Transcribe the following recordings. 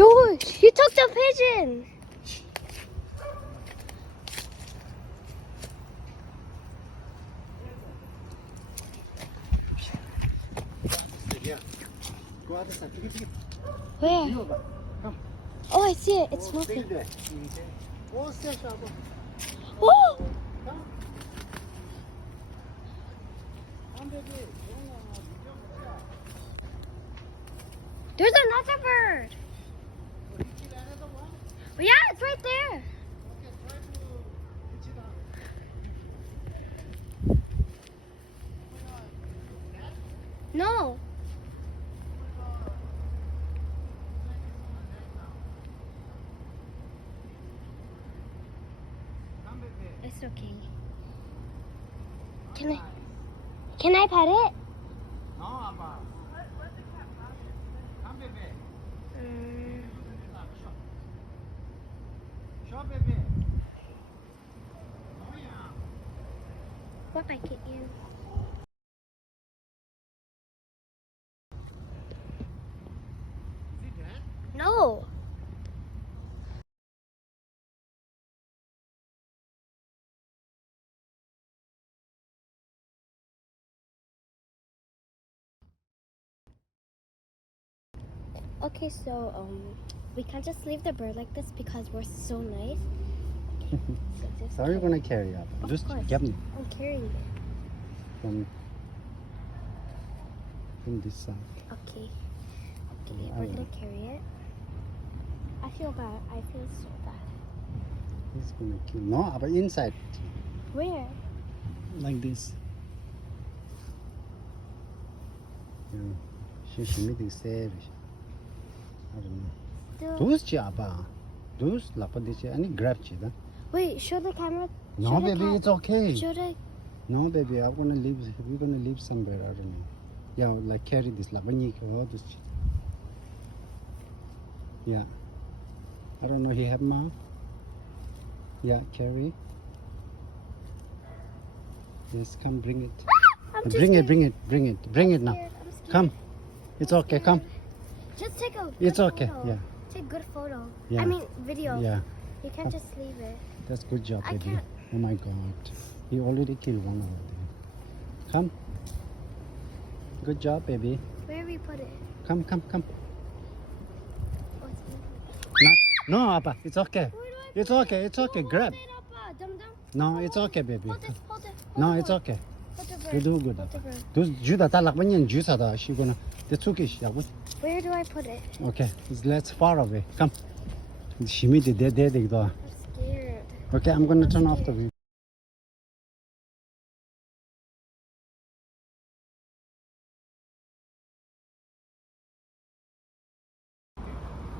Yo, he took the pigeon. Yeah. Go out the side. Where? Come. Oh, I see it. It's Oh, stay moving. there. Oh, stay sharp. Oh! Come. Come, baby. There's another bird. Oh, yeah, it's right there. No. It's okay. Can I pet it? No, Abba. Come, baby. Show, baby. What packet in? Is it that? No. Okay, so we can't just leave the bird like this because we're so nice. Okay, so just So you're gonna carry up. Of Just course. get me I'm carrying it. from this side. Okay. Okay, we're gonna carry it. I feel bad. I feel so bad. He's gonna kill. No, but inside, Where? like this. Yeah. She meeting stairs. I don't know. Still. Those Abba. Those lapadis. Any grab chida. Wait, show the camera. No, show the baby, it's okay. Show the. No, baby, I'm gonna leave. We're gonna leave somewhere. I don't know. Yeah, like carry this. Like when you go, this. Yeah. I don't know. He have mouth. Yeah, carry. Yes, come bring it. I'm just Bring it, scared. bring it, bring it, bring it now. Scared. I'm scared. Come. It's okay. Come. Just take a. It's good okay. photo. Yeah. Take good photo. Yeah. I mean video. Yeah. You can't just leave it. That's good job, I baby. can't. Oh my God. He already killed one over there. Come. Good job, baby. Where we put it? Come, come, come. Oh, it's moving. No, Appa. It's okay. Where do I It's put okay. it? It's okay. You Grab. hold it up, dum-dum. No, it's okay, baby. Hold it, hold it. Hold No, the it's bird. okay. Hold the bird. You do good. Hold the bird. Those juda talak banyan juice ada. She gonna. That's okay. Where do I put it? Okay. Let's far away. Come. She made it there. I'm scared. Okay, I'm gonna turn off the video.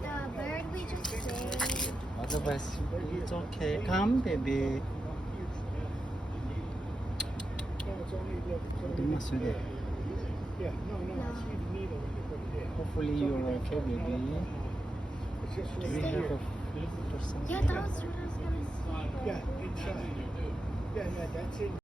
The bird we just saved. Otherwise, it's okay. Come, baby. Hopefully you're okay, baby. Do we have a food or something? Yeah, that was what I was gonna say. Yeah, inside. Yeah, that's it.